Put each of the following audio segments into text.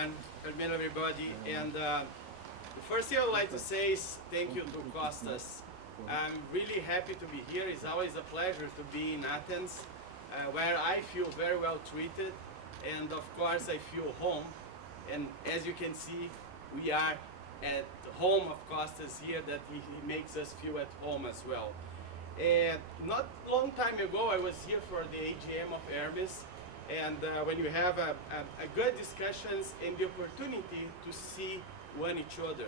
everyone. Hello, everybody. And the first thing I would like to say is thank you to Costas. I'm really happy to be here. It's always a pleasure to be in Athens, where I feel very well treated, and of course I feel home. And as you can see, we are at the home of Costas here, that he makes us feel at home as well. And not long time ago, I was here for the AGM of Airbus, and when you have a good discussions and the opportunity to see one each other.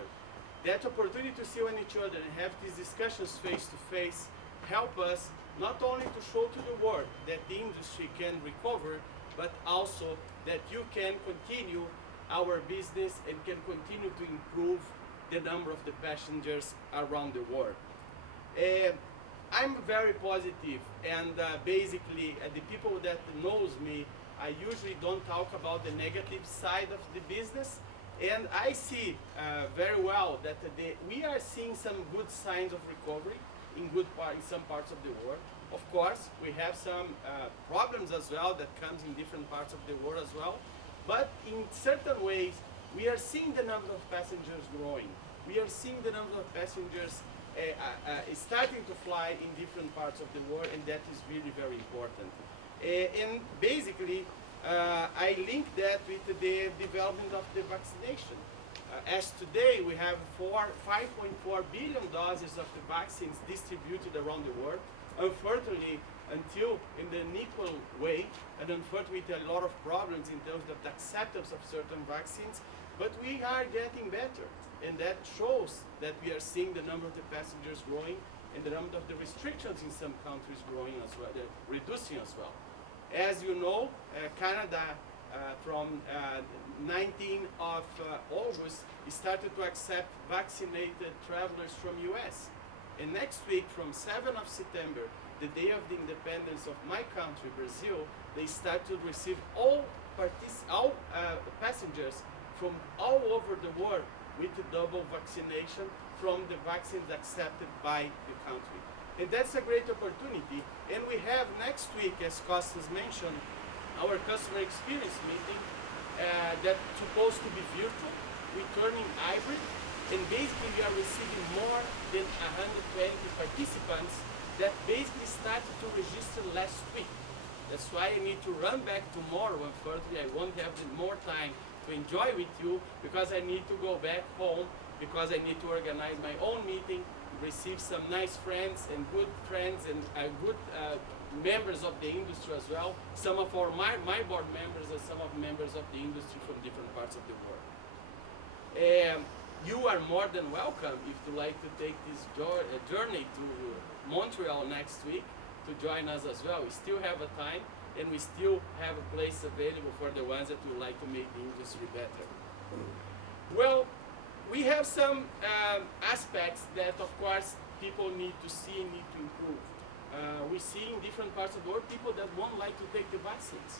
That opportunity to see one each other and have these discussions face to face help us not only to show to the world that the industry can recover, but also that you can continue our business and can continue to improve the number of the passengers around the world. I'm very positive, and basically the people that knows me, I usually don't talk about the negative side of the business, and I see very well that we are seeing some good signs of recovery in some parts of the world. Of course, we have some problems as well that comes in different parts of the world as well, but in certain ways, we are seeing the number of passengers growing. We are seeing the number of passengers starting to fly in different parts of the world, and that is really very important. And basically, I link that with the development of the vaccination. As today, we have 5.4 billion doses of the vaccines distributed around the world. Unfortunately, until in the unequal way, and unfortunately with a lot of problems in terms of the acceptance of certain vaccines, but we are getting better. And that shows that we are seeing the number of the passengers growing and the number of the restrictions in some countries growing as well, reducing as well. As you know, Canada from 19th of August started to accept vaccinated travelers from US. And next week, from 7th of September, the day of the independence of my country, Brazil, they start to receive all passengers from all over the world with the double vaccination from the vaccines accepted by the country. And that's a great opportunity. And we have next week, as Costas mentioned, our customer experience meeting that's supposed to be virtual, returning hybrid, and basically we are receiving more than 120 participants that basically started to register last week. That's why I need to run back tomorrow. Unfortunately, I won't have more time to enjoy with you because I need to go back home, because I need to organize my own meeting, receive some nice friends and good good members of the industry as well, some of my board members and some of members of the industry from different parts of the world. You are more than welcome if you like to take this journey to Montreal next week to join us as well. We still have a time, and we still have a place available for the ones that would like to make the industry better. Well, we have some aspects that, of course, people need to see, need to improve. We see in different parts of the world people that won't like to take the vaccines.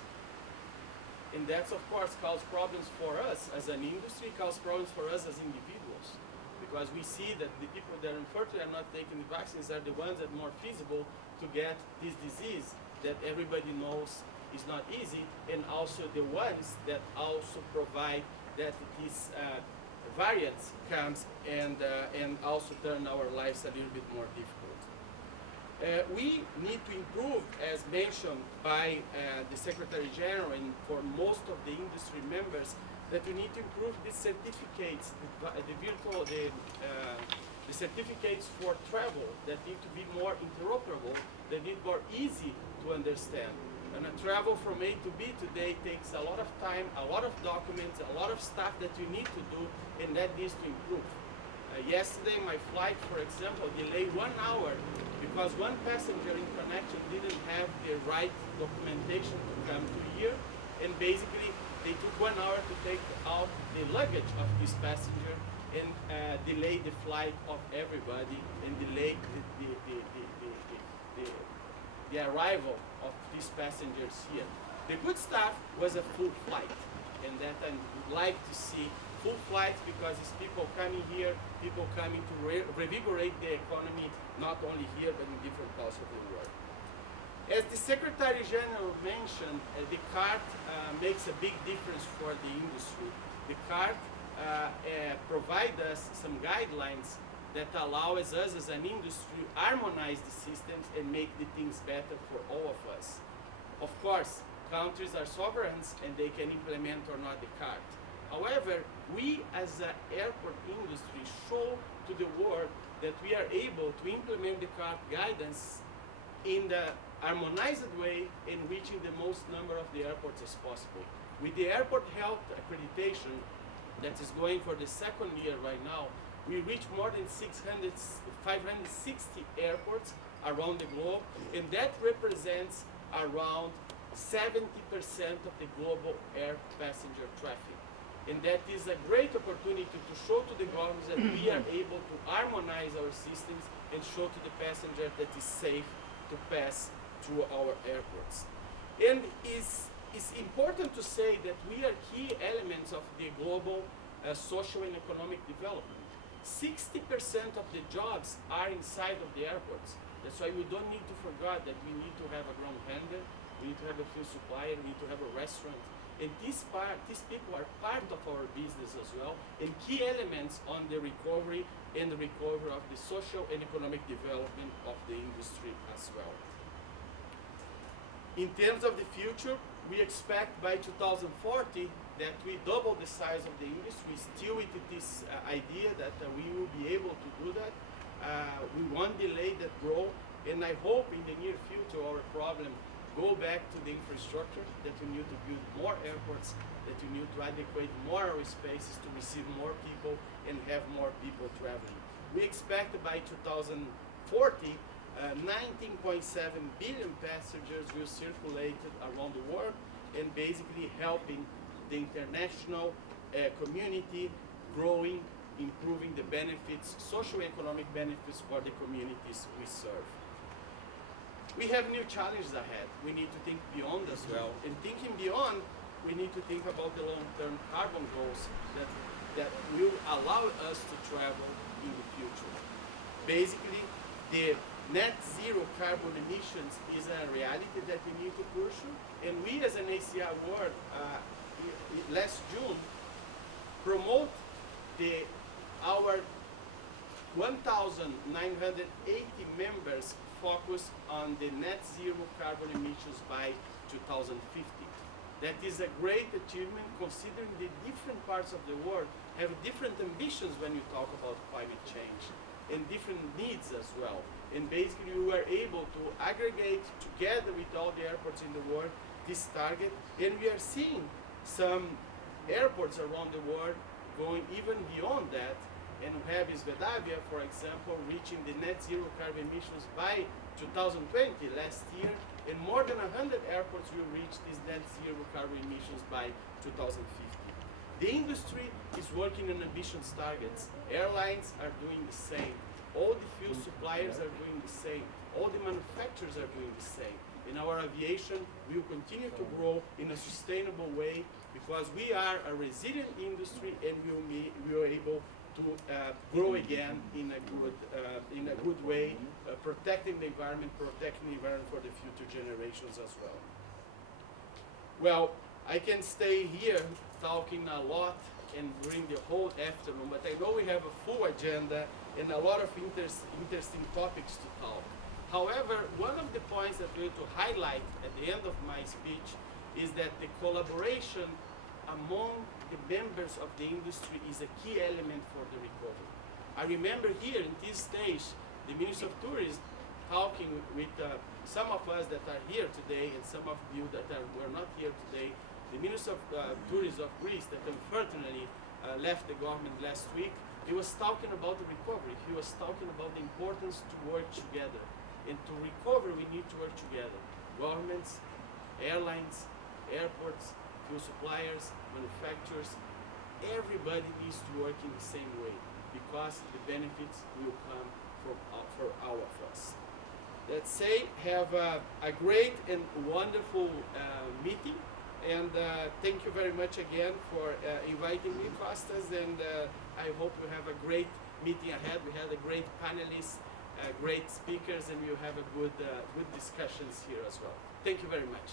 And that's, of course, cause problems for us as an industry, cause problems for us as individuals. Because we see that the people that unfortunately are not taking the vaccines are the ones that are more feasible to get this disease that everybody knows is not easy, and also the ones that also provide that these variants comes and also turn our lives a little bit more difficult. We need to improve, as mentioned by the Secretary General and for most of the industry members, that we need to improve the certificates, the certificates for travel that need to be more interoperable, that need more easy to understand. And a travel from A to B today takes a lot of time, a lot of documents, a lot of stuff that you need to do, and that needs to improve. Yesterday, my flight, for example, delayed 1 hour because one passenger in connection didn't have the right documentation to come to here, and basically they took 1 hour to take out the luggage of this passenger and delay the flight of everybody and delay the arrival of these passengers here. The good stuff was a full flight, and that I would like to see full flights because it's people coming here, people coming to revigorate the economy, not only here but in different parts of the world. As the Secretary General mentioned, the card makes a big difference for the industry. the card provide us some guidelines that allows us as an industry harmonize the systems and make the things better for all of us. Of course, countries are sovereigns and they can implement or not the card. However, we as an airport industry show to the world that we are able to implement the card guidance in the harmonized way and reaching the most number of the airports as possible. With the airport health accreditation that is going for the second year right now, we reach more than 560 airports around the globe, and that represents around 70% of the global air passenger traffic. And that is a great opportunity to show to the governments that we are able to harmonize our systems and show to the passenger that it's safe to pass through our airports. And it's important to say that we are key elements of the global social and economic development. 60% of the jobs are inside of the airports. That's why we don't need to forget that we need to have a ground handler, we need to have a fuel supplier, we need to have a restaurant. And these people are part of our business as well, and key elements on the recovery and the recovery of the social and economic development of the industry as well. In terms of the future, we expect by 2040 that we double the size of the industry, still with this idea that we will be able to do that. We won't delay that growth, and I hope in the near future our problem go back to the infrastructure, that we need to build more airports, that we need to adequate more our spaces to receive more people and have more people traveling. We expect by 2040, 19.7 billion passengers will circulate around the world and basically helping the international community growing, improving the benefits, socio-economic benefits for the communities we serve. We have new challenges ahead. We need to think beyond as well. And thinking beyond, we need to think about the long-term carbon goals that will allow us to travel in the future. Basically, the net zero carbon emissions is a reality that we need to pursue. And we as an ACI World, last June, promote our 1,980 members focus on the net zero carbon emissions by 2050. That is a great achievement considering the different parts of the world have different ambitions when you talk about climate change and different needs as well. And basically we were able to aggregate together with all the airports in the world this target, and we are seeing some airports around the world going even beyond that. And we have Swedavia, for example, reaching the net zero carbon emissions by 2020, last year, and more than 100 airports will reach these net zero carbon emissions by 2050. The industry is working on ambitious targets. Airlines are doing the same. All the fuel suppliers are doing the same. All the manufacturers are doing the same. In our aviation, we will continue to grow in a sustainable way because we are a resilient industry and we will be able to grow again in a good way, protecting the environment for the future generations as well. Well, I can stay here talking a lot and during the whole afternoon, but I know we have a full agenda and a lot of interesting topics to talk. However, one of the points that we're going to highlight at the end of my speech is that the collaboration among the members of the industry is a key element for the recovery. I remember here in this stage, the Minister of Tourism talking with some of us that are here today and some of you that were not here today. The Minister of Tourism of Greece that unfortunately left the government last week, he was talking about the recovery. He was talking about the importance to work together. And to recover, we need to work together. Governments, airlines, airports, fuel suppliers, manufacturers, everybody needs to work in the same way because the benefits will come for all of us. Let's say have a great and wonderful meeting, and thank you very much again for inviting me, Costas, and I hope you have a great meeting ahead. We had a great panelists, great speakers, and we'll have a good discussions here as well. Thank you very much.